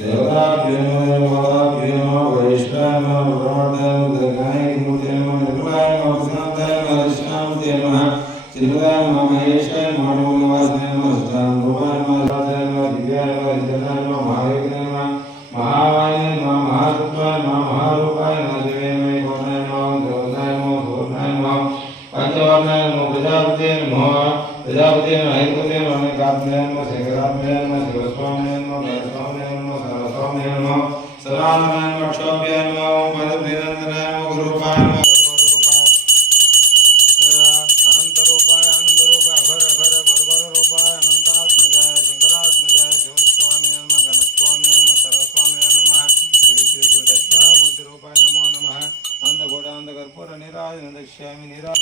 देवताभ्यो नमो वैष्णवाय नमो ब्रह्मदेवाय मूर्ते नमो निर्गुणाय नमो प्रशान्ताय नमो दर्शनाय नमः चिन्मयाय नमो महेशाय नमो नमस्ते नमो सदानंदरूपाय नमो राजाय नमो दिव्याय नमो जनाय नमो महायोगिने नमः महामाय नमः महारुद्राय नमः महारूपाय नमः देवे नमः गौणाय नमः देवताय नमो धूर्णाय नमः पंचवर्णाय नमो प्रजापते नमो प्रजापते नमः हितपते नमः अनेकात्मने नमः शेखरात्मने नमः शिवस्वामिने नमः गणस्वामिने नमः सर्वस्वामिने नमः सर्वानंदाय नमः अक्षोभ्याय नमः पदप्रियनंदनाय नमः गुरुरूपाय नमः अनंतरूपाय आनंदरूपाय अघोर अघोर घोर रूपाय अनंतात्मजाय शंकरात्मजाय शिवस्वामिने नमः गणस्वामिने नमः सर्वस्वामिने नमः श्री श्री गुरुदक्षिणामूर्तिरूपाय नमो नमः अनंत घोरानंद कर्पूर निराजन दक्ष्यामि निराज